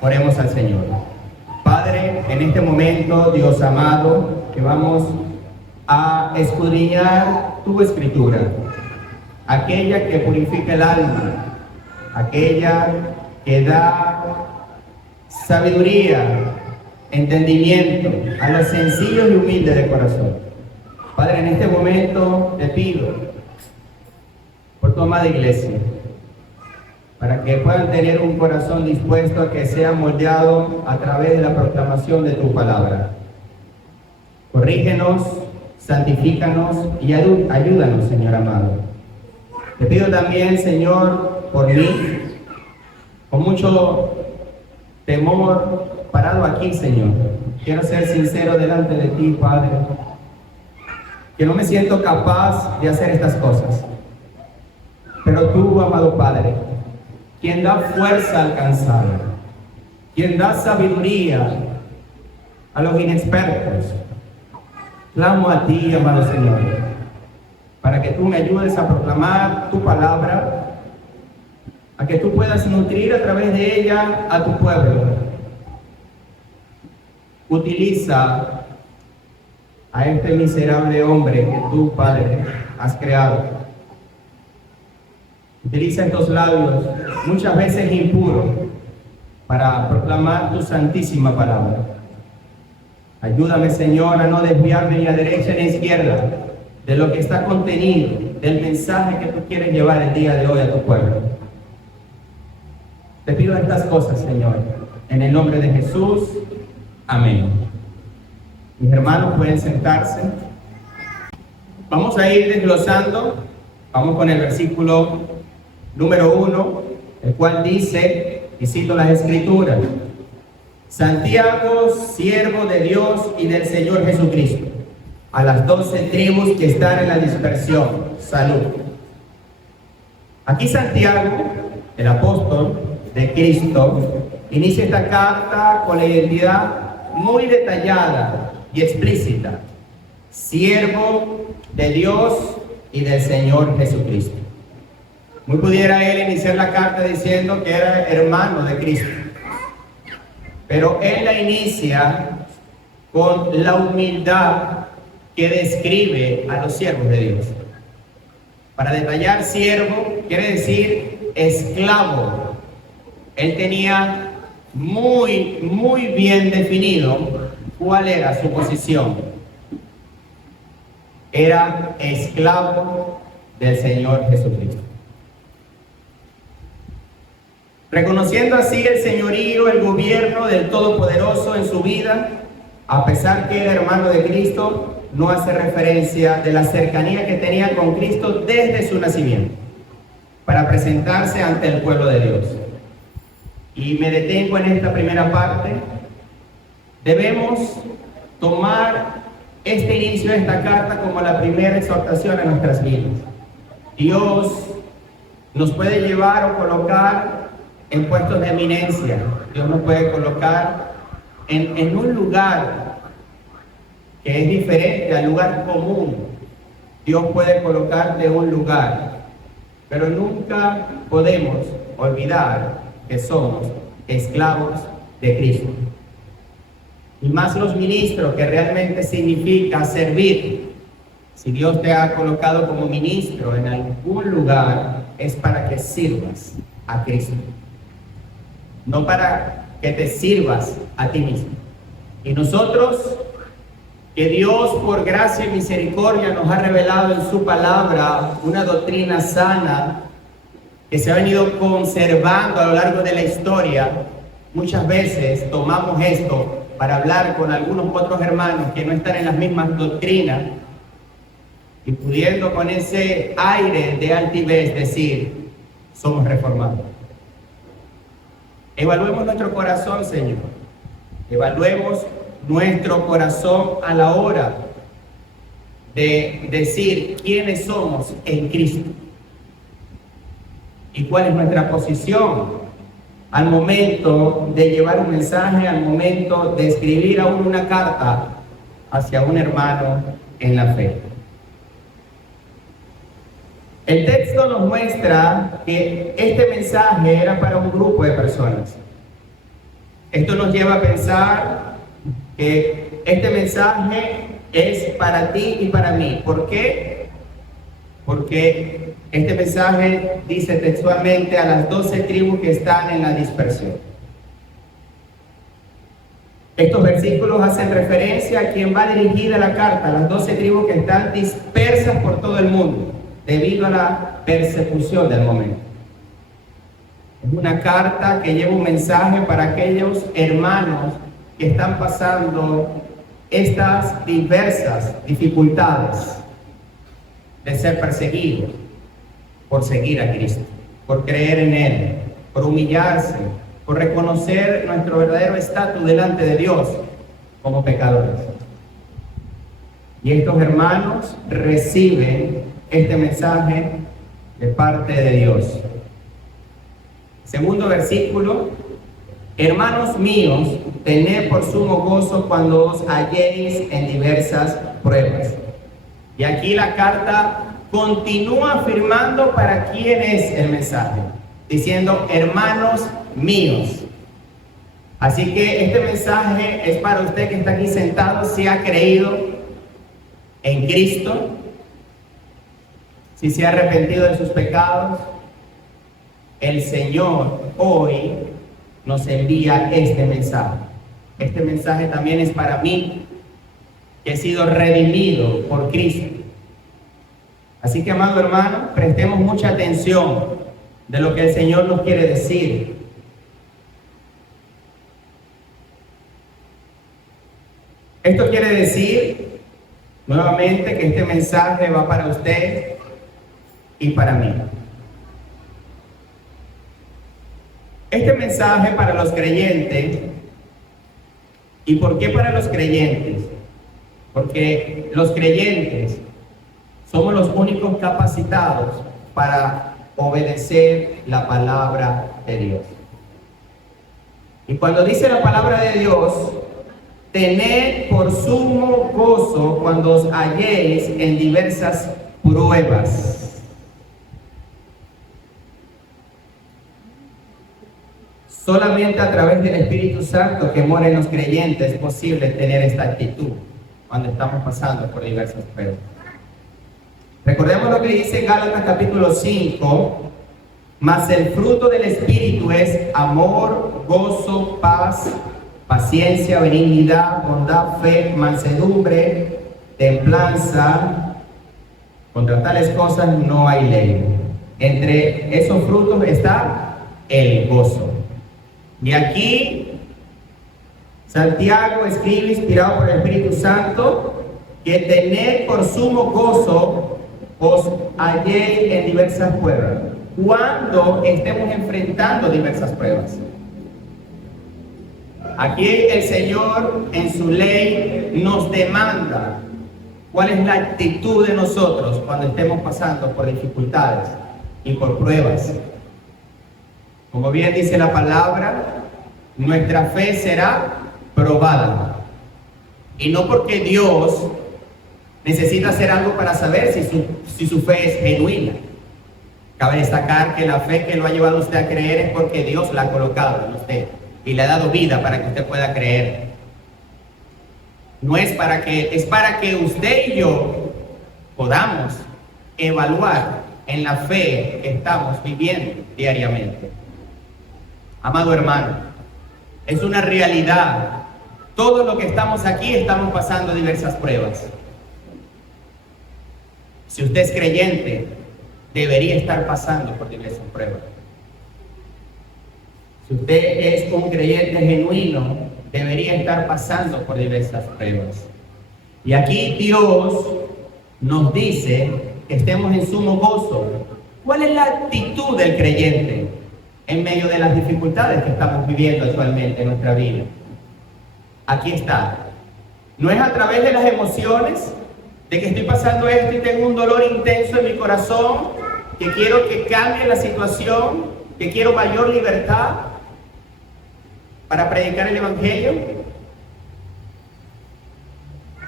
Oremos al Señor. Padre, en este momento, Dios amado, que vamos a escudriñar tu Escritura, aquella que purifica el alma, aquella que da sabiduría, entendimiento a los sencillos y humildes de corazón. Padre, en este momento te pido por tu amada iglesia, para que puedan tener un corazón dispuesto a que sea moldeado a través de la proclamación de tu palabra. Corrígenos, santifícanos y ayúdanos, Señor amado. Te pido también, Señor, por mí, con mucho temor, parado aquí, Señor. Quiero ser sincero delante de ti, Padre, que no me siento capaz de hacer estas cosas. Pero tú, amado Padre, quien da fuerza al cansado, quien da sabiduría a los inexpertos, clamo a ti, amado Señor, para que tú me ayudes a proclamar tu palabra, a que tú puedas nutrir a través de ella a tu pueblo. Utiliza a este miserable hombre que tú, Padre, has creado. Utiliza estos labios, muchas veces impuros, para proclamar tu santísima palabra. Ayúdame, Señor, a no desviarme ni a derecha ni a izquierda de lo que está contenido, del mensaje que tú quieres llevar el día de hoy a tu pueblo. Te pido estas cosas, Señor, en el nombre de Jesús. Amén. Mis hermanos pueden sentarse. Vamos a ir desglosando. Vamos con el versículo número 1, el cual dice, y cito las Escrituras: Santiago, siervo de Dios y del Señor Jesucristo, a las 12 tribus que están en la dispersión, salud. Aquí Santiago, el apóstol de Cristo, inicia esta carta con la identidad muy detallada y explícita: siervo de Dios y del Señor Jesucristo. Muy pudiera él iniciar la carta diciendo que era hermano de Cristo, pero él la inicia con la humildad que describe a los siervos de Dios. Para detallar, siervo quiere decir esclavo. Él tenía muy bien definido cuál era su posición. Era esclavo del Señor Jesucristo. Reconociendo así el señorío, el gobierno del Todopoderoso en su vida, a pesar que era hermano de Cristo, no hace referencia de la cercanía que tenía con Cristo desde su nacimiento, para presentarse ante el pueblo de Dios. Y me detengo en esta primera parte. Debemos tomar este inicio de esta carta como la primera exhortación a nuestras vidas. Dios nos puede llevar o colocar en puestos de eminencia. Dios nos puede colocar en un lugar que es diferente al lugar común. Dios puede colocarte en un lugar, pero nunca podemos olvidar que somos esclavos de Cristo. Y más los ministros, que realmente significa servir. Si Dios te ha colocado como ministro en algún lugar, es para que sirvas a Cristo, no para que te sirvas a ti mismo. Y nosotros, que Dios por gracia y misericordia nos ha revelado en su palabra una doctrina sana que se ha venido conservando a lo largo de la historia, muchas veces tomamos esto para hablar con algunos otros hermanos que no están en las mismas doctrinas, y pudiendo con ese aire de altivez decir, somos reformados. Evaluemos nuestro corazón, Señor. Evaluemos nuestro corazón a la hora de decir quiénes somos en Cristo y cuál es nuestra posición al momento de llevar un mensaje, al momento de escribir aún una carta hacia un hermano en la fe. El texto nos muestra que este mensaje era para un grupo de personas. Esto nos lleva a pensar que este mensaje es para ti y para mí. ¿Por qué? Porque este mensaje dice textualmente a las 12 tribus que están en la dispersión. Estos versículos hacen referencia a quien va dirigida la carta, a las 12 tribus que están dispersas por todo el mundo debido a la persecución del momento. Es una carta que lleva un mensaje para aquellos hermanos que están pasando estas diversas dificultades de ser perseguidos por seguir a Cristo, por creer en Él, por humillarse, por reconocer nuestro verdadero estatus delante de Dios como pecadores. Y estos hermanos reciben este mensaje de parte de Dios. Segundo versículo: hermanos míos, tened por sumo gozo cuando os halléis en diversas pruebas. Y aquí la carta continúa afirmando para quién es el mensaje, diciendo hermanos míos. Así que este mensaje es para usted que está aquí sentado, si ha creído en Cristo, si se ha arrepentido de sus pecados. El Señor hoy nos envía este mensaje. Este mensaje también es para mí, que he sido redimido por Cristo. Así que, amado hermano, prestemos mucha atención de lo que el Señor nos quiere decir. Esto quiere decir, nuevamente, que este mensaje va para usted y para mí. Este mensaje para los creyentes. ¿Y por qué para los creyentes? Porque los creyentes somos los únicos capacitados para obedecer la palabra de Dios. Y cuando dice la palabra de Dios, tened por sumo gozo cuando os halléis en diversas pruebas. Solamente a través del Espíritu Santo que mora en los creyentes es posible tener esta actitud cuando estamos pasando por diversas pruebas. Recordemos lo que dice Gálatas capítulo 5, mas el fruto del Espíritu es amor, gozo, paz, paciencia, benignidad, bondad, fe, mansedumbre, templanza. Contra tales cosas no hay ley. Entre esos frutos está el gozo. Y aquí Santiago escribe, inspirado por el Espíritu Santo, que tened por sumo gozo os halléis en diversas pruebas, cuando estemos enfrentando diversas pruebas. Aquí el Señor en su ley nos demanda cuál es la actitud de nosotros cuando estemos pasando por dificultades y por pruebas. Como bien dice la palabra, nuestra fe será probada. Y no porque Dios necesita hacer algo para saber si su fe es genuina. Cabe destacar que la fe que lo ha llevado a usted a creer es porque Dios la ha colocado en usted y le ha dado vida para que usted pueda creer. No es para que, es para que usted y yo podamos evaluar en la fe que estamos viviendo diariamente. Amado hermano, es una realidad. Todo lo que estamos aquí estamos pasando diversas pruebas. Si usted es creyente, debería estar pasando por diversas pruebas. Si usted es un creyente genuino, debería estar pasando por diversas pruebas. Y aquí Dios nos dice que estemos en sumo gozo. ¿Cuál es la actitud del creyente en medio de las dificultades que estamos viviendo actualmente en nuestra vida? Aquí está. No es a través de las emociones, de que estoy pasando esto y tengo un dolor intenso en mi corazón, que quiero que cambie la situación, que quiero mayor libertad para predicar el Evangelio.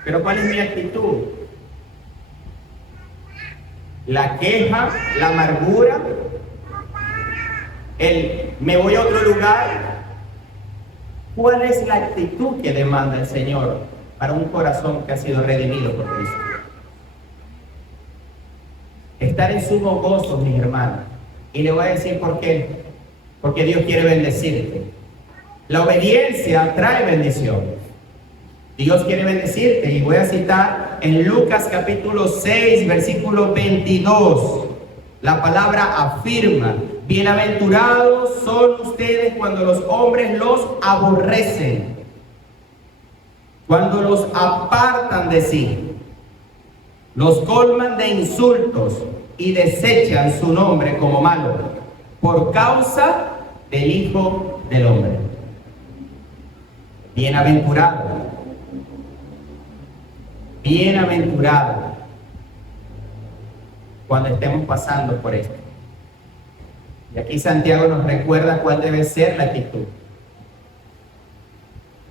Pero ¿cuál es mi actitud? La queja, la amargura, el me voy a otro lugar, ¿Cuál es la actitud que demanda el Señor para un corazón que ha sido redimido por Cristo? Estar en sumo gozo, mis hermanos. Y le voy a decir por qué. Porque Dios quiere bendecirte. La obediencia trae bendición. Dios quiere bendecirte. Y voy a citar en Lucas capítulo 6, versículo 22. La palabra afirma: bienaventurados son ustedes cuando los hombres los aborrecen, cuando los apartan de sí, los colman de insultos y desechan su nombre como malo, por causa del Hijo del Hombre. Bienaventurado, bienaventurado cuando estemos pasando por esto. Y aquí Santiago nos recuerda cuál debe ser la actitud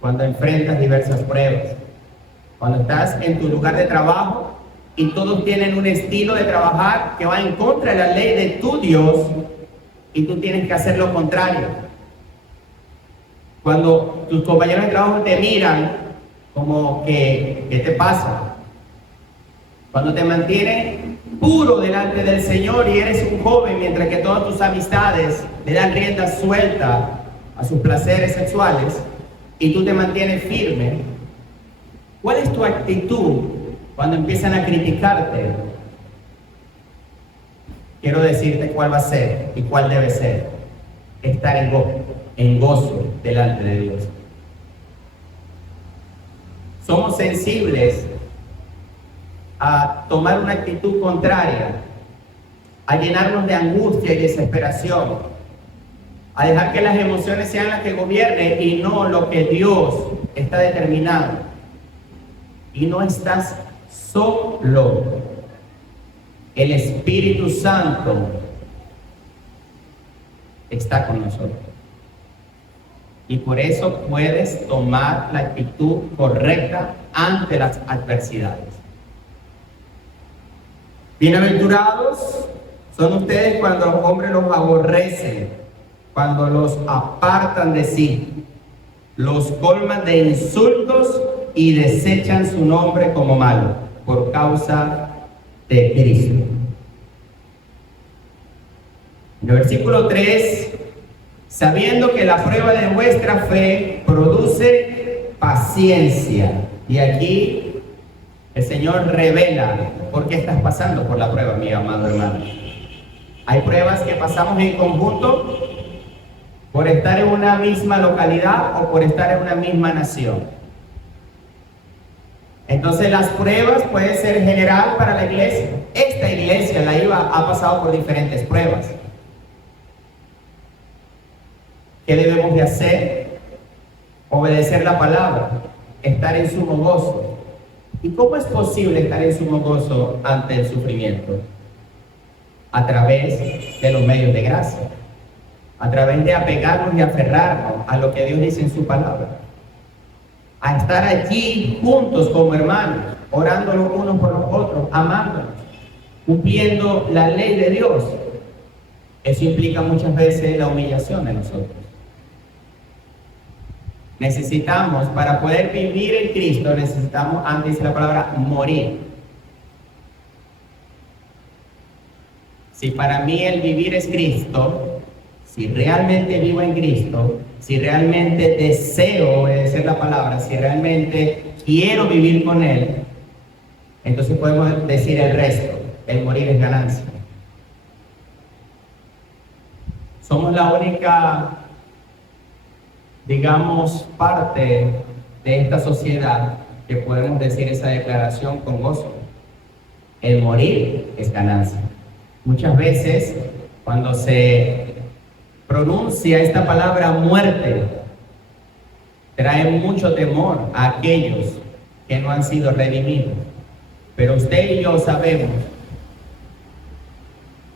cuando enfrentas diversas pruebas, cuando estás en tu lugar de trabajo y todos tienen un estilo de trabajar que va en contra de la ley de tu Dios y tú tienes que hacer lo contrario. Cuando tus compañeros de trabajo te miran como que, ¿qué te pasa? Cuando te mantienen puro delante del Señor y eres un joven, mientras que todas tus amistades le dan rienda suelta a sus placeres sexuales y tú te mantienes firme, ¿cuál es tu actitud cuando empiezan a criticarte? Quiero decirte cuál va a ser y cuál debe ser: estar en gozo delante de Dios. Somos sensibles a tomar una actitud contraria, a llenarnos de angustia y desesperación, a dejar que las emociones sean las que gobiernen y no lo que Dios está determinado. Y no estás solo. El Espíritu Santo está con nosotros. Y por eso puedes tomar la actitud correcta ante las adversidades. Bienaventurados son ustedes cuando los hombres los aborrecen, cuando los apartan de sí, los colman de insultos y desechan su nombre como malo, por causa de Cristo. En el versículo 3, sabiendo que la prueba de vuestra fe produce paciencia. Y aquí el Señor revela por qué estás pasando por la prueba, mi amado hermano. Hay pruebas que pasamos en conjunto por estar en una misma localidad o por estar en una misma nación. Entonces las pruebas pueden ser general para la iglesia. Esta iglesia, la IVA, ha pasado por diferentes pruebas. ¿Qué debemos de hacer? Obedecer la palabra, estar en sumo gozo. ¿Y cómo es posible estar en sumo gozo ante el sufrimiento? A través de los medios de gracia, a través de apegarnos y aferrarnos a lo que Dios dice en su palabra, a estar allí juntos como hermanos, orando los unos por los otros, amándonos, cumpliendo la ley de Dios. Eso implica muchas veces la humillación de nosotros. Necesitamos, para poder vivir en Cristo, necesitamos, antes dice la palabra, morir. Si para mí el vivir es Cristo, si realmente vivo en Cristo, si realmente deseo obedecer la palabra, si realmente quiero vivir con Él, entonces podemos decir el resto: el morir es ganancia. Somos la única, digamos, parte de esta sociedad que podemos decir esa declaración con gozo: el morir es ganancia. Muchas veces cuando se pronuncia esta palabra muerte, trae mucho temor a aquellos que no han sido redimidos. Pero usted y yo sabemos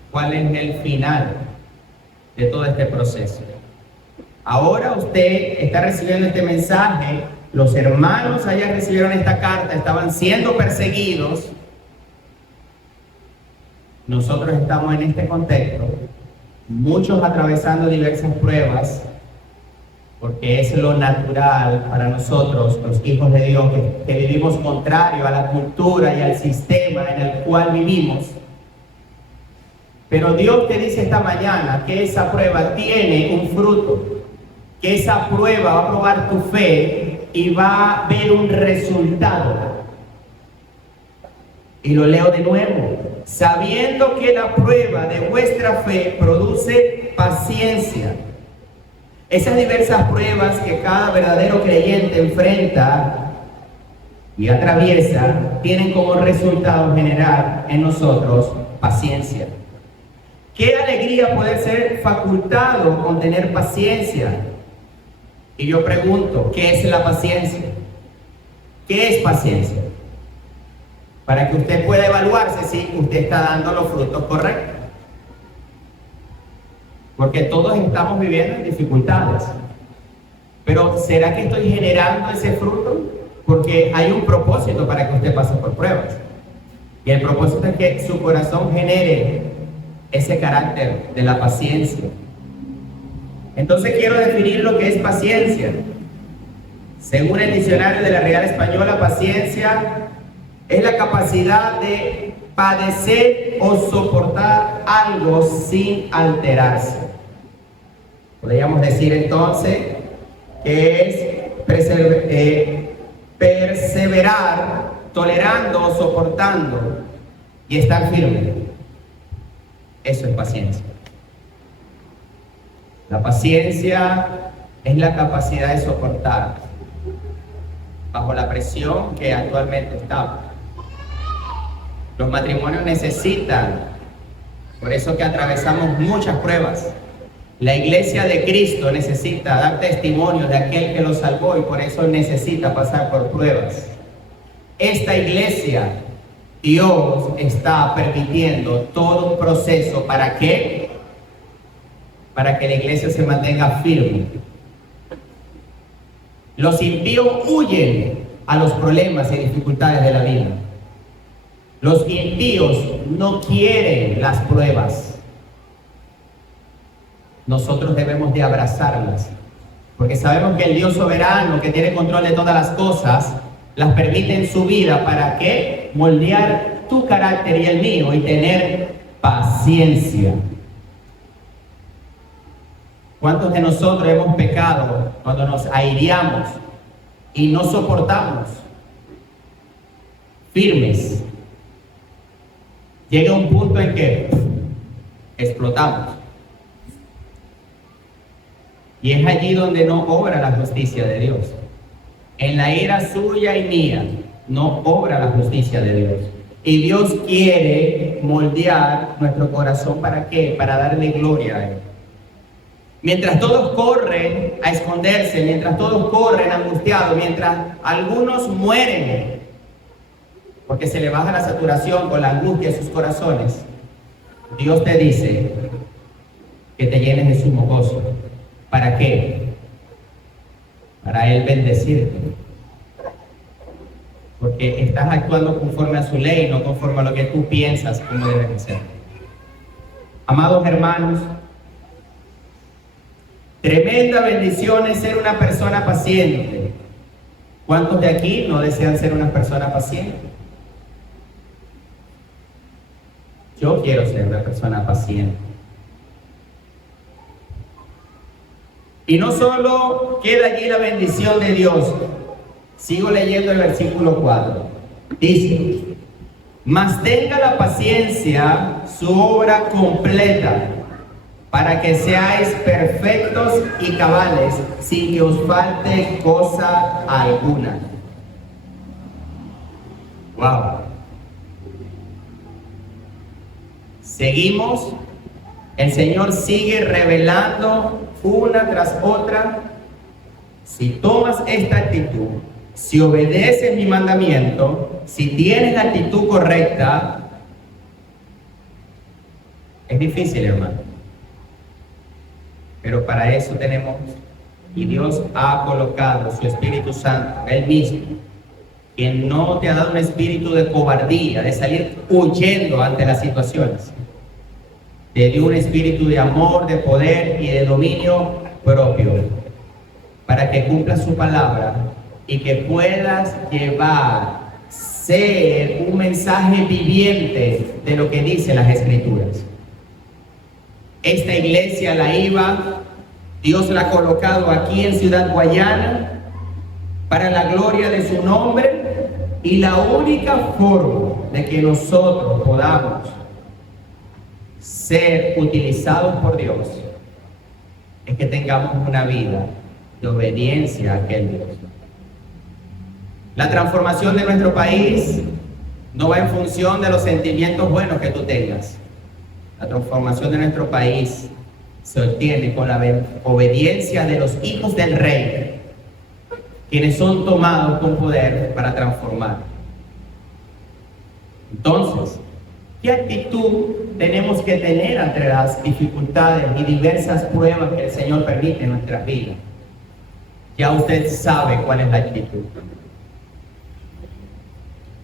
cuál es el final de todo este proceso. Ahora usted está recibiendo este mensaje, los hermanos allá recibieron esta carta, estaban siendo perseguidos. Nosotros estamos en este contexto, muchos atravesando diversas pruebas, porque es lo natural para nosotros, los hijos de Dios, que vivimos contrario a la cultura y al sistema en el cual vivimos. Pero Dios te dice esta mañana que esa prueba tiene un fruto, que esa prueba va a probar tu fe y va a ver un resultado. Y lo leo de nuevo: sabiendo que la prueba de vuestra fe produce paciencia. Esas diversas pruebas que cada verdadero creyente enfrenta y atraviesa tienen como resultado generar en nosotros paciencia. Qué alegría poder ser facultado con tener paciencia. Y yo pregunto, ¿qué es la paciencia? ¿Qué es paciencia? Para que usted pueda evaluarse si usted está dando los frutos correctos. Porque todos estamos viviendo en dificultades. Pero ¿será que estoy generando ese fruto? Porque hay un propósito para que usted pase por pruebas. Y el propósito es que su corazón genere ese carácter de la paciencia. Entonces quiero definir lo que es paciencia. Según el diccionario de la Real Española, paciencia es la capacidad de padecer o soportar algo sin alterarse. Podríamos decir entonces que es perseverar, tolerando o soportando y estar firme. Eso es paciencia. La paciencia es la capacidad de soportar bajo la presión que actualmente estamos. Los matrimonios necesitan, por eso que atravesamos muchas pruebas. La iglesia de Cristo necesita dar testimonio de aquel que lo salvó y por eso necesita pasar por pruebas. Esta iglesia, Dios está permitiendo todo un proceso. ¿Para qué? Para que la iglesia se mantenga firme. Los impíos huyen a los problemas y dificultades de la vida. Los impíos no quieren las pruebas. Nosotros debemos de abrazarlas, porque sabemos que el Dios soberano, que tiene control de todas las cosas, las permite en su vida. ¿Para qué? Moldear tu carácter y el mío y tener paciencia. ¿Cuántos de nosotros hemos pecado cuando nos aireamos y no soportamos? Firmes. Llega un punto en que explotamos. Y es allí donde no obra la justicia de Dios. En la ira suya y mía no obra la justicia de Dios. Y Dios quiere moldear nuestro corazón. ¿Para qué? Para darle gloria a Él. Mientras todos corren a esconderse, mientras todos corren angustiados, mientras algunos mueren porque se le baja la saturación con la angustia de sus corazones, Dios te dice que te llenes de sumo gozo. ¿Para qué? Para Él bendecirte. Porque estás actuando conforme a su ley, no conforme a lo que tú piensas cómo debes de ser. Amados hermanos, tremenda bendición es ser una persona paciente. ¿Cuántos de aquí no desean ser una persona paciente? Yo quiero ser una persona paciente. Y no solo queda allí la bendición de Dios. Sigo leyendo el versículo 4. Dice: mas tenga la paciencia su obra completa, para que seáis perfectos y cabales, sin que os falte cosa alguna. Wow. Seguimos. El Señor sigue revelando una tras otra. Si tomas esta actitud, si obedeces mi mandamiento, si tienes la actitud correcta, es difícil, hermano. Pero para eso tenemos, y Dios ha colocado su Espíritu Santo, Él mismo, quien no te ha dado un espíritu de cobardía, de salir huyendo ante las situaciones. Te dio un espíritu de amor, de poder y de dominio propio. para que cumpla su palabra y que puedas ser un mensaje viviente de lo que dicen las Escrituras. Esta iglesia Dios la ha colocado aquí en Ciudad Guayana para la gloria de su nombre, y la única forma de que nosotros podamos ser utilizados por Dios es que tengamos una vida de obediencia a aquel Dios. La transformación de nuestro país no va en función de los sentimientos buenos que tú tengas. La transformación de nuestro país se obtiene con la obediencia de los hijos del Rey, quienes son tomados con poder para transformar. Entonces, ¿qué actitud tenemos que tener ante las dificultades y diversas pruebas que el Señor permite en nuestras vidas? Ya usted sabe cuál es la actitud.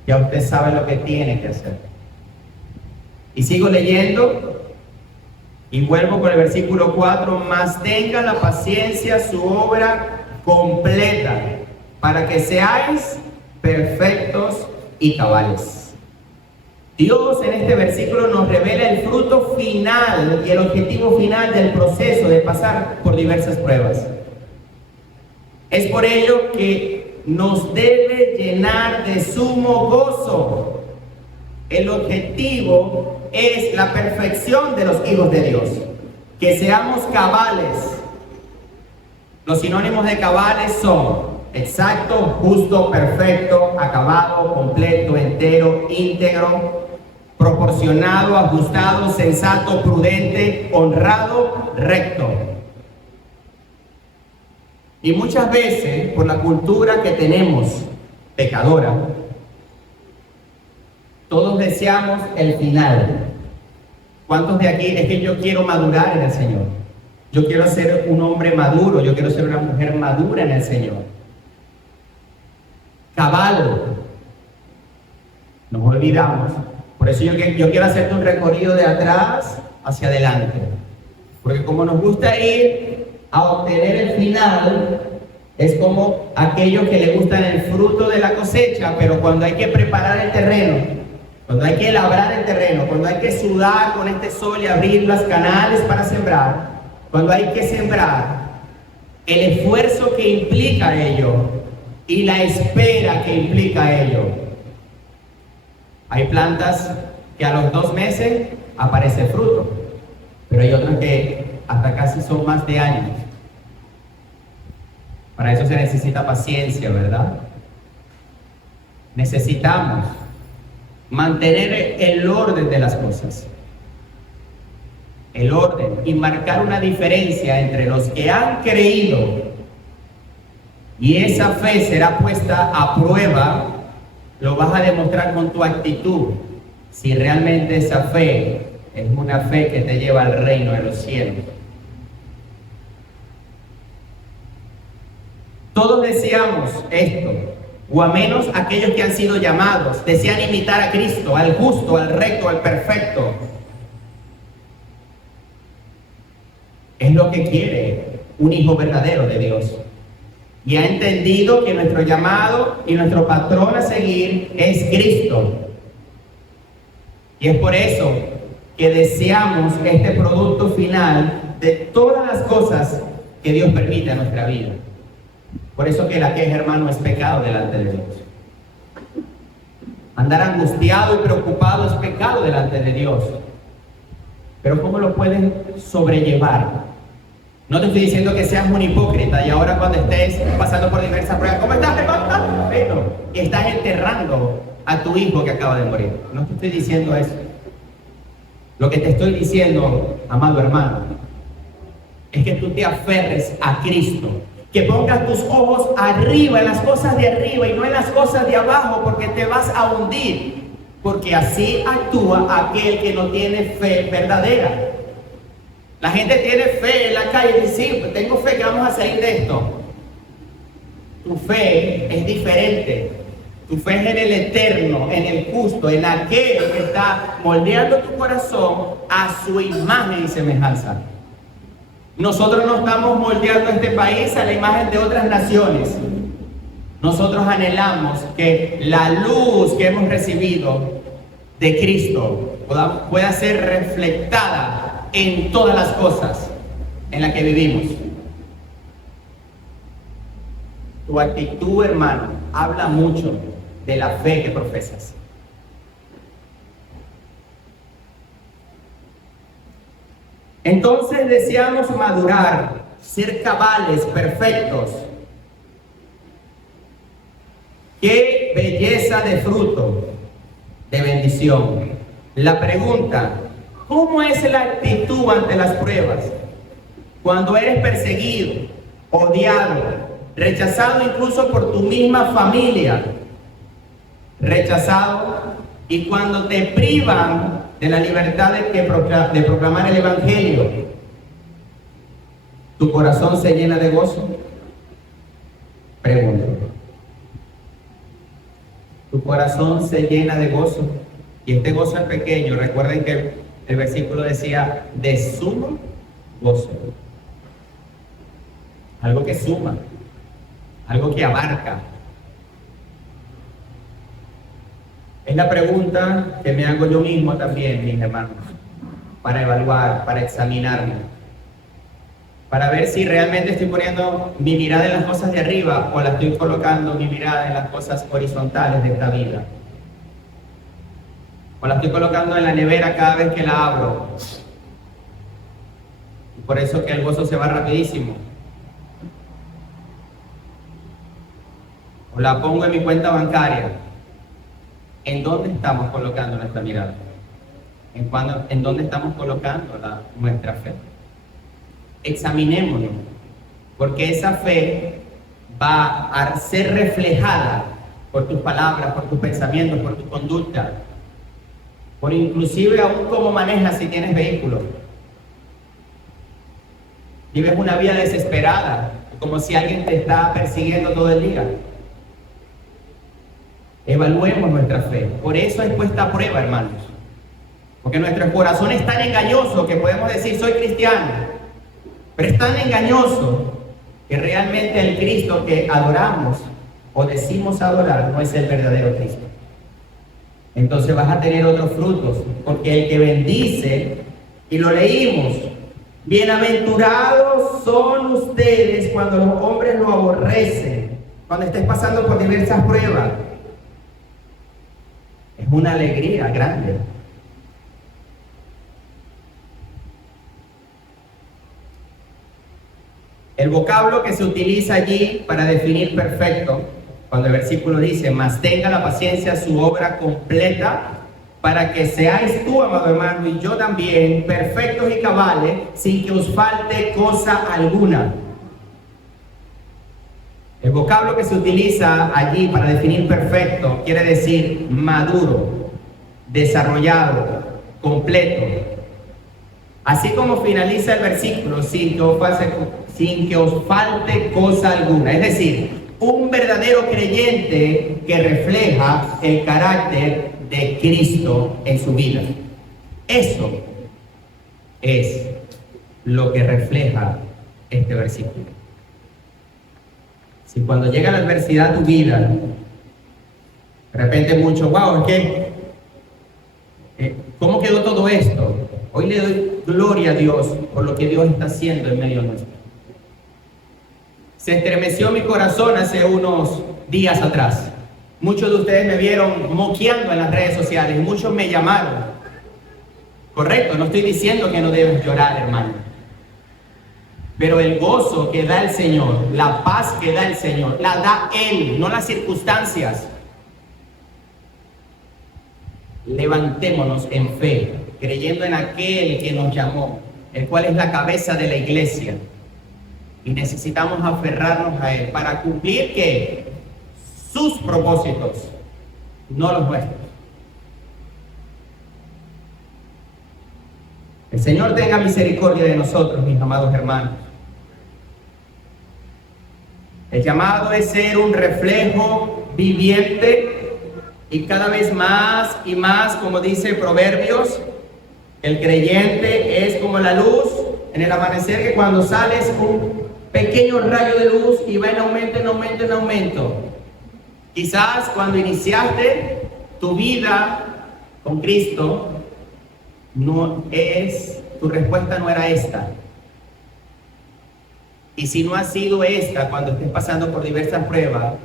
Ya usted sabe lo que tiene que hacer. Y sigo leyendo y vuelvo con el versículo 4. Mas tenga la paciencia su obra completa, para que seáis perfectos y cabales. Dios en este versículo nos revela el fruto final y el objetivo final del proceso de pasar por diversas pruebas. Es por ello que nos debe llenar de sumo gozo. El objetivo es la perfección de los hijos de Dios, que seamos cabales. Los sinónimos de cabales son exacto, justo, perfecto, acabado, completo, entero, íntegro, proporcionado, ajustado, sensato, prudente, honrado, recto. Y muchas veces, por la cultura que tenemos pecadora, todos deseamos el final. ¿Cuántos de aquí es que yo quiero madurar en el Señor? Yo quiero ser un hombre maduro, yo quiero ser una mujer madura en el Señor. Cabal. Nos olvidamos. Por eso yo quiero hacerte un recorrido de atrás hacia adelante. Porque como nos gusta ir a obtener el final, es como aquellos que le gustan el fruto de la cosecha, pero cuando hay que preparar el terreno, cuando hay que labrar el terreno, cuando hay que sudar con este sol y abrir los canales para sembrar, cuando hay que sembrar, el esfuerzo que implica ello y la espera que implica ello. Hay plantas que a los 2 meses aparece fruto, pero hay otras que hasta casi son más de años. Para eso se necesita paciencia, ¿verdad? Necesitamos mantener el orden de las cosas. El orden y marcar una diferencia entre los que han creído y esa fe será puesta a prueba. Lo vas a demostrar con tu actitud, si realmente esa fe es una fe que te lleva al reino de los cielos. Todos deseamos esto, o a menos aquellos que han sido llamados, desean imitar a Cristo, al justo, al recto, al perfecto. Es lo que quiere un hijo verdadero de Dios. Y ha entendido que nuestro llamado y nuestro patrón a seguir es Cristo. Y es por eso que deseamos este producto final de todas las cosas que Dios permite en nuestra vida. Por eso que la queja, hermano, es pecado delante de Dios. Andar angustiado y preocupado es pecado delante de Dios. Pero ¿cómo lo pueden sobrellevar? No te estoy diciendo que seas un hipócrita y ahora cuando estés pasando por diversas pruebas, ¿cómo estás, hermano? Pero estás enterrando a tu hijo que acaba de morir. No te estoy diciendo eso. Lo que te estoy diciendo, amado hermano, es que tú te aferres a Cristo. Que pongas tus ojos arriba, en las cosas de arriba y no en las cosas de abajo, porque te vas a hundir. Porque así actúa aquel que no tiene fe verdadera. La gente tiene fe en la calle y dice, sí, tengo fe que vamos a salir de esto. Tu fe es diferente. Tu fe es en el eterno, en el justo, en aquel que está moldeando tu corazón a su imagen y semejanza. Nosotros no estamos moldeando este país a la imagen de otras naciones. Nosotros anhelamos que la luz que hemos recibido de Cristo pueda ser reflectada en todas las cosas en las que vivimos. Tu actitud, hermano, habla mucho de la fe que profesas. Entonces deseamos madurar, ser cabales, perfectos. ¡Qué belleza de fruto, de bendición! La pregunta, ¿cómo es la actitud ante las pruebas? Cuando eres perseguido, odiado, rechazado incluso por tu misma familia, rechazado, y cuando te privan de la libertad de proclamar el Evangelio, ¿tu corazón se llena de gozo? Pregunto. Tu corazón se llena de gozo, y este gozo es pequeño. Recuerden que el versículo decía de sumo gozo, algo que suma, algo que abarca. Es la pregunta que me hago yo mismo también, mis hermanos, para evaluar, para examinarme, para ver si realmente estoy poniendo mi mirada en las cosas de arriba o la estoy colocando mi mirada en las cosas horizontales de esta vida. O la estoy colocando en la nevera cada vez que la abro. Y por eso que el gozo se va rapidísimo. O la pongo en mi cuenta bancaria. ¿En dónde estamos colocando nuestra mirada? ¿En dónde estamos colocando nuestra fe? Examinémonos, porque esa fe va a ser reflejada por tus palabras, por tus pensamientos, por tu conducta, por inclusive aún cómo manejas si tienes vehículo. Vives una vida desesperada, como si alguien te está persiguiendo todo el día. Evaluemos nuestra fe. Por eso es puesta a prueba, hermanos, porque nuestro corazón es tan engañoso que podemos decir soy cristiano, pero es tan engañoso que realmente el Cristo que adoramos o decimos adorar no es el verdadero Cristo. Entonces vas a tener otros frutos, porque el que bendice, y lo leímos, bienaventurados son ustedes cuando los hombres lo aborrecen, cuando estés pasando por diversas pruebas. Es una alegría grande. El vocablo que se utiliza allí para definir perfecto, cuando el versículo dice, mas tenga la paciencia su obra completa, para que seáis tú, amado hermano, y yo también, perfectos y cabales, sin que os falte cosa alguna. El vocablo que se utiliza allí para definir perfecto quiere decir maduro, desarrollado, completo. Así como finaliza el versículo, sin que os falte cosa alguna. Es decir, un verdadero creyente que refleja el carácter de Cristo en su vida. Eso es lo que refleja este versículo. Si cuando llega la adversidad a tu vida, de repente mucho, wow, es que, ¿cómo quedó todo esto? Hoy le doy gloria a Dios por lo que Dios está haciendo en medio nuestro. Se estremeció mi corazón hace unos días atrás. Muchos de ustedes me vieron moqueando en las redes sociales, muchos me llamaron. Correcto, no estoy diciendo que no debes llorar, hermano. Pero el gozo que da el Señor, la paz que da el Señor, la da Él, no las circunstancias. Levantémonos en fe, creyendo en aquel que nos llamó, el cual es la cabeza de la iglesia. Y necesitamos aferrarnos a Él para cumplir ¿qué? Sus propósitos, no los nuestros. El Señor tenga misericordia de nosotros, mis amados hermanos. El llamado es ser un reflejo viviente y cada vez más y más, como dice Proverbios, el creyente es como la luz en el amanecer que cuando sales un pequeño rayo de luz y va en aumento, en aumento, en aumento. Quizás cuando iniciaste tu vida con Cristo, tu respuesta no era esta. Y si no ha sido esta, cuando estés pasando por diversas pruebas,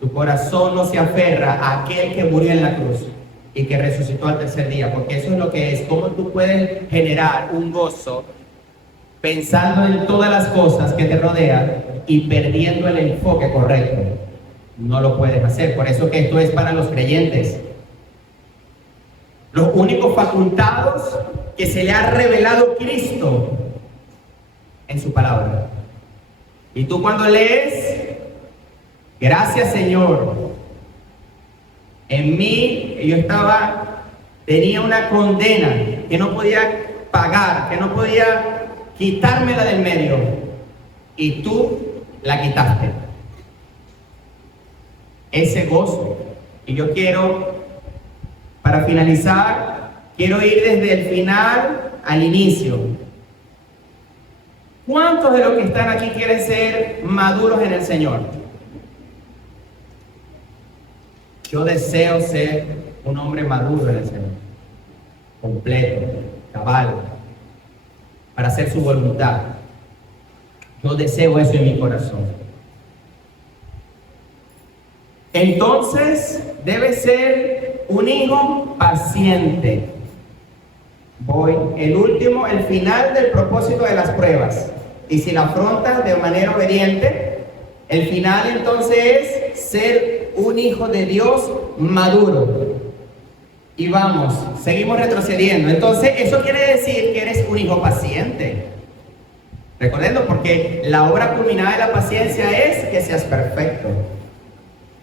tu corazón no se aferra a aquel que murió en la cruz y que resucitó al tercer día, porque eso es lo que es. ¿Cómo tú puedes generar un gozo pensando en todas las cosas que te rodean y perdiendo el enfoque correcto? No lo puedes hacer. Por eso que esto es para los creyentes. Los únicos facultados que se le ha revelado Cristo en su palabra. Y tú cuando lees, gracias Señor, en mí tenía una condena que no podía pagar, que no podía quitármela del medio, y tú la quitaste. Ese gozo. Y yo quiero, para finalizar, quiero ir desde el final al inicio. ¿Cuántos de los que están aquí quieren ser maduros en el Señor? Yo deseo ser un hombre maduro en el Señor, completo, cabal, para hacer su voluntad. Yo deseo eso en mi corazón. Entonces, debe ser un hijo paciente. El final del propósito de las pruebas. Y si la afrontas de manera obediente, el final entonces es ser un hijo de Dios maduro. Y vamos, seguimos retrocediendo. Entonces, eso quiere decir que eres un hijo paciente. Recordando, porque la obra culminada de la paciencia es que seas perfecto.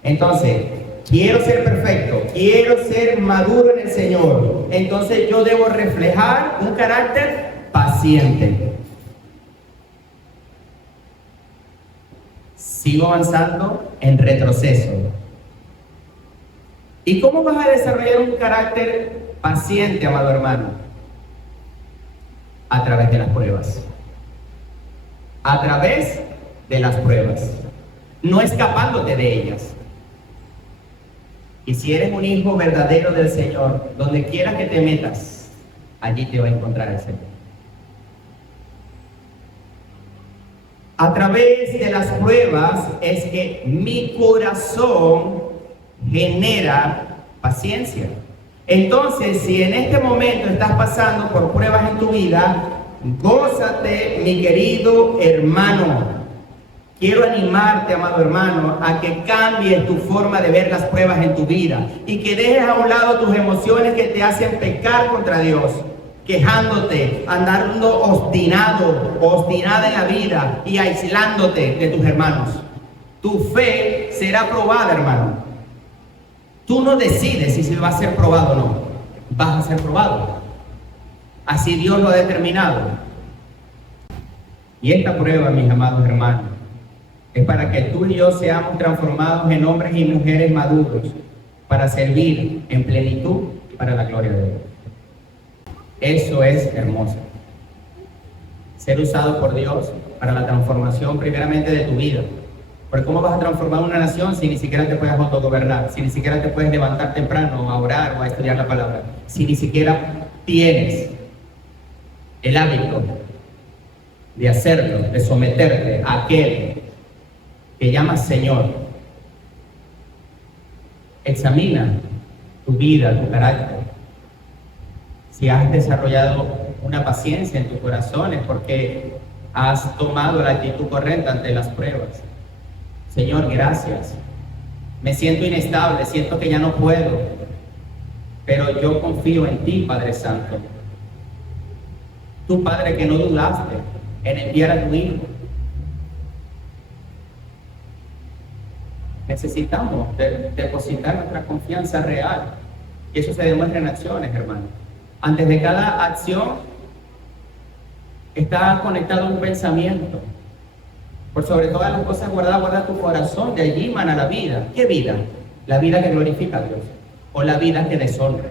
Entonces, quiero ser perfecto, quiero ser maduro en el Señor. Entonces yo debo reflejar un carácter paciente. Sigo avanzando en retroceso. ¿Y cómo vas a desarrollar un carácter paciente, amado hermano? A través de las pruebas. A través de las pruebas. No escapándote de ellas. Y si eres un hijo verdadero del Señor, donde quiera que te metas, allí te va a encontrar el Señor. A través de las pruebas es que mi corazón genera paciencia. Entonces, si en este momento estás pasando por pruebas en tu vida, gózate, mi querido hermano. Quiero animarte, amado hermano, a que cambies tu forma de ver las pruebas en tu vida y que dejes a un lado tus emociones que te hacen pecar contra Dios, quejándote, andando obstinado o obstinada en la vida y aislándote de tus hermanos. Tu fe será probada, hermano. Tú no decides si se va a ser probado o no. Vas a ser probado. Así Dios lo ha determinado. Y esta prueba, mis amados hermanos, es para que tú y yo seamos transformados en hombres y mujeres maduros para servir en plenitud para la gloria de Dios. Eso es hermoso. Ser usado por Dios para la transformación primeramente de tu vida. Porque ¿cómo vas a transformar una nación si ni siquiera te puedes autogobernar? Si ni siquiera te puedes levantar temprano a orar o a estudiar la palabra. Si ni siquiera tienes el hábito de hacerlo, de someterte a aquel que llamas Señor. Examina tu vida, tu carácter. Si has desarrollado una paciencia en tu corazón es porque has tomado la actitud correcta ante las pruebas. Señor, gracias. Me siento inestable, siento que ya no puedo, pero yo confío en ti, Padre Santo. Tu Padre que no dudaste en enviar a tu Hijo. Necesitamos depositar nuestra confianza real. Y eso se demuestra en acciones, hermano. Antes de cada acción está conectado un pensamiento. Por sobre todas las cosas guarda tu corazón. De allí emana la vida. ¿Qué vida? La vida que glorifica a Dios. O la vida que deshonra.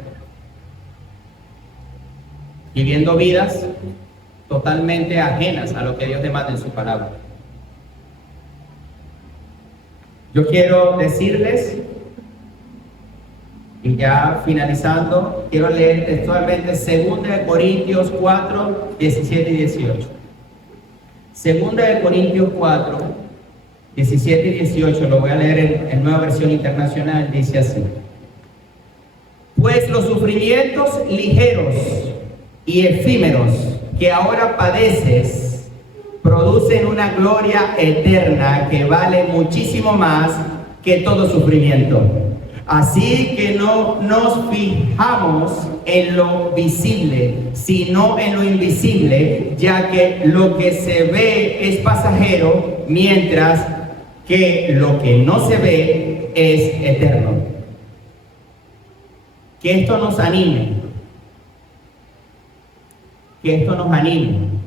Viviendo vidas totalmente ajenas a lo que Dios demanda en su palabra. Yo quiero decirles, y ya finalizando, quiero leer textualmente 2 Corintios 4, 17 y 18. 2 Corintios 4, 17 y 18, lo voy a leer en Nueva Versión Internacional, dice así: pues los sufrimientos ligeros y efímeros que ahora padeces producen una gloria eterna que vale muchísimo más que todo sufrimiento. Así que no nos fijamos en lo visible, sino en lo invisible, ya que lo que se ve es pasajero, mientras que lo que no se ve es eterno. Que esto nos anime, que esto nos anime.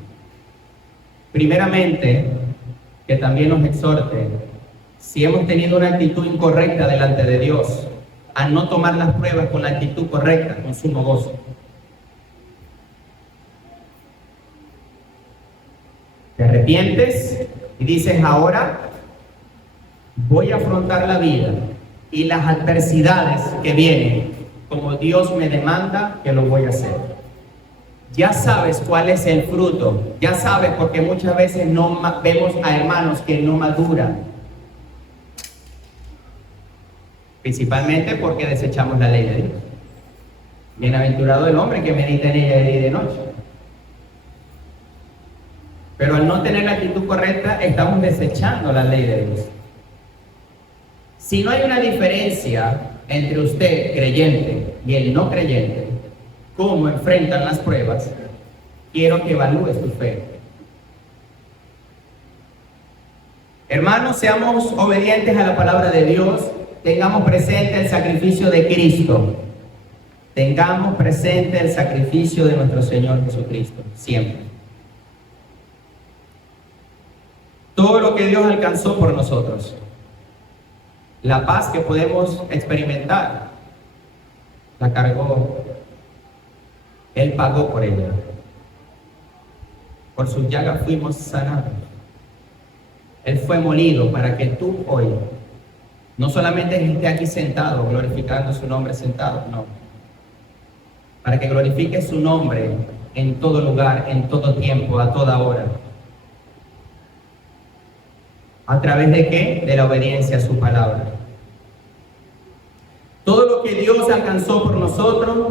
Primeramente, que también nos exhorte, si hemos tenido una actitud incorrecta delante de Dios, a no tomar las pruebas con la actitud correcta, con sumo gozo. Te arrepientes y dices: ahora voy a afrontar la vida y las adversidades que vienen como Dios me demanda que lo voy a hacer. Ya sabes cuál es el fruto, ya sabes, porque muchas veces no vemos a hermanos que no maduran, principalmente porque desechamos la ley de Dios. Bienaventurado el hombre que medita en ella de día y de noche. Pero al no tener la actitud correcta, estamos desechando la ley de Dios. Si no hay una diferencia entre usted, creyente, y el no creyente, cómo enfrentan las pruebas, quiero que evalúes tu fe. Hermanos, seamos obedientes a la palabra de Dios. Tengamos presente el sacrificio de Cristo. Tengamos presente el sacrificio de nuestro Señor Jesucristo, siempre. Todo lo que Dios alcanzó por nosotros, la paz que podemos experimentar, la cargó. Él pagó por ella. Por sus llagas fuimos sanados. Él fue molido para que tú hoy no solamente estés aquí sentado, glorificando su nombre sentado, no. Para que glorifiques su nombre en todo lugar, en todo tiempo, a toda hora. ¿A través de qué? De la obediencia a su palabra. Todo lo que Dios alcanzó por nosotros,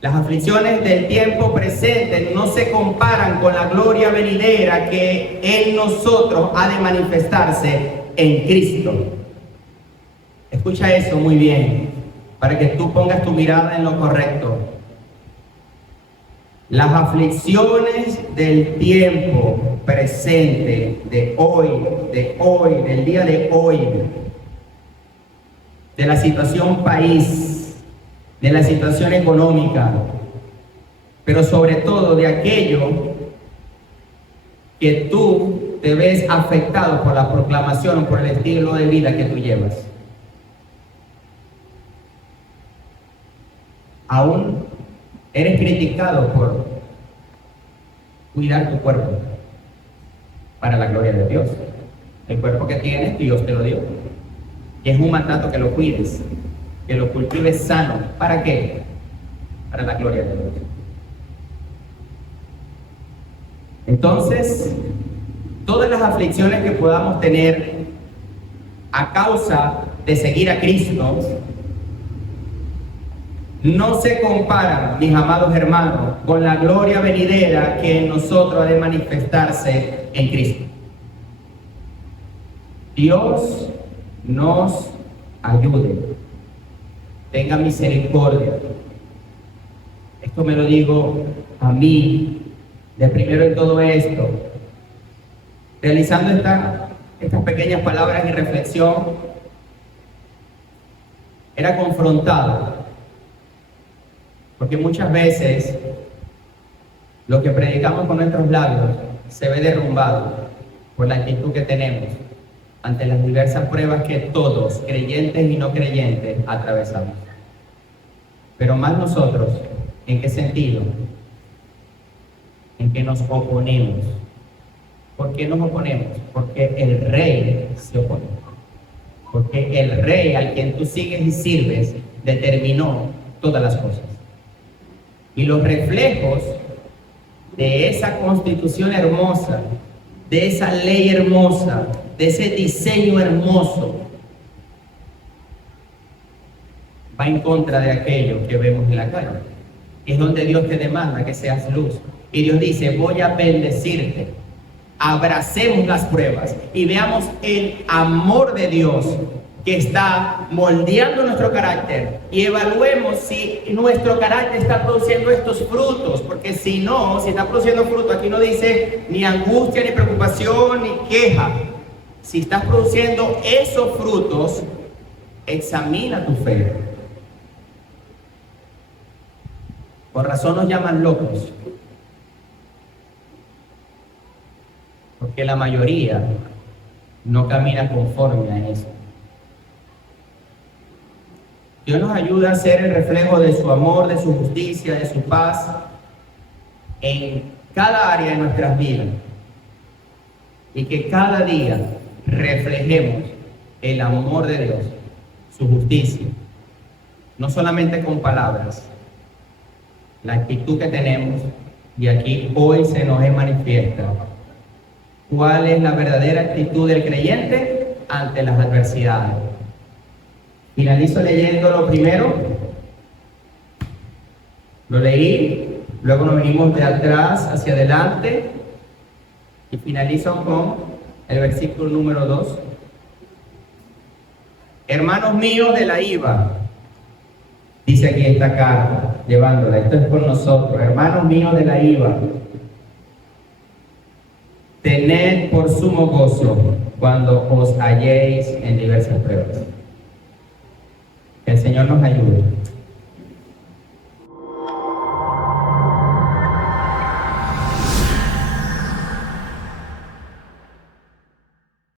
las aflicciones del tiempo presente no se comparan con la gloria venidera que en nosotros ha de manifestarse en Cristo. Escucha eso muy bien, para que tú pongas tu mirada en lo correcto. Las aflicciones del tiempo presente, del día de hoy, de la situación país, de la situación económica, pero sobre todo de aquello que tú te ves afectado por la proclamación, por el estilo de vida que tú llevas. Aún eres criticado por cuidar tu cuerpo para la gloria de Dios. El cuerpo que tienes, Dios te lo dio. Y es un mandato que lo cuides, que lo cultives sano. ¿Para qué? Para la gloria de Dios. Entonces, todas las aflicciones que podamos tener a causa de seguir a Cristo no se comparan, mis amados hermanos, con la gloria venidera que en nosotros ha de manifestarse en Cristo. Dios nos ayude, tenga misericordia. Esto me lo digo a mí, de primero en todo esto, realizando estas pequeñas palabras y reflexión, era confrontado, porque muchas veces lo que predicamos con nuestros labios se ve derrumbado por la actitud que tenemos ante las diversas pruebas que todos, creyentes y no creyentes, atravesamos. Pero más nosotros, ¿en qué sentido? en que nos oponemos. ¿Por qué nos oponemos? Porque el rey se opone. Porque el rey al quien tú sigues y sirves determinó todas las cosas. Y los reflejos de esa constitución hermosa, de esa ley hermosa, de ese diseño hermoso, va en contra de aquello que vemos en la calle. Es donde Dios te demanda que seas luz. Y Dios dice, voy a bendecirte. Abracemos las pruebas y veamos el amor de Dios que está moldeando nuestro carácter, y evaluemos si nuestro carácter está produciendo estos frutos, porque si no, si está produciendo frutos, aquí no dice ni angustia, ni preocupación, ni queja. Si estás produciendo esos frutos, examina tu fe. Por razón nos llaman locos, porque la mayoría no camina conforme a eso. Dios nos ayuda a ser el reflejo de su amor, de su justicia, de su paz en cada área de nuestras vidas, y que cada día reflejemos el amor de Dios, su justicia, no solamente con palabras, la actitud que tenemos, y aquí hoy se nos manifiesta cuál es la verdadera actitud del creyente ante las adversidades. Finalizo leyendo lo primero, lo leí, luego nos venimos de atrás hacia adelante y finalizo con el versículo número 2. Hermanos míos de la IVA, dice aquí esta carta, llevándola, esto es por nosotros, hermanos míos de la IVA, tened por sumo gozo cuando os halléis en diversas pruebas. Que el Señor nos ayude.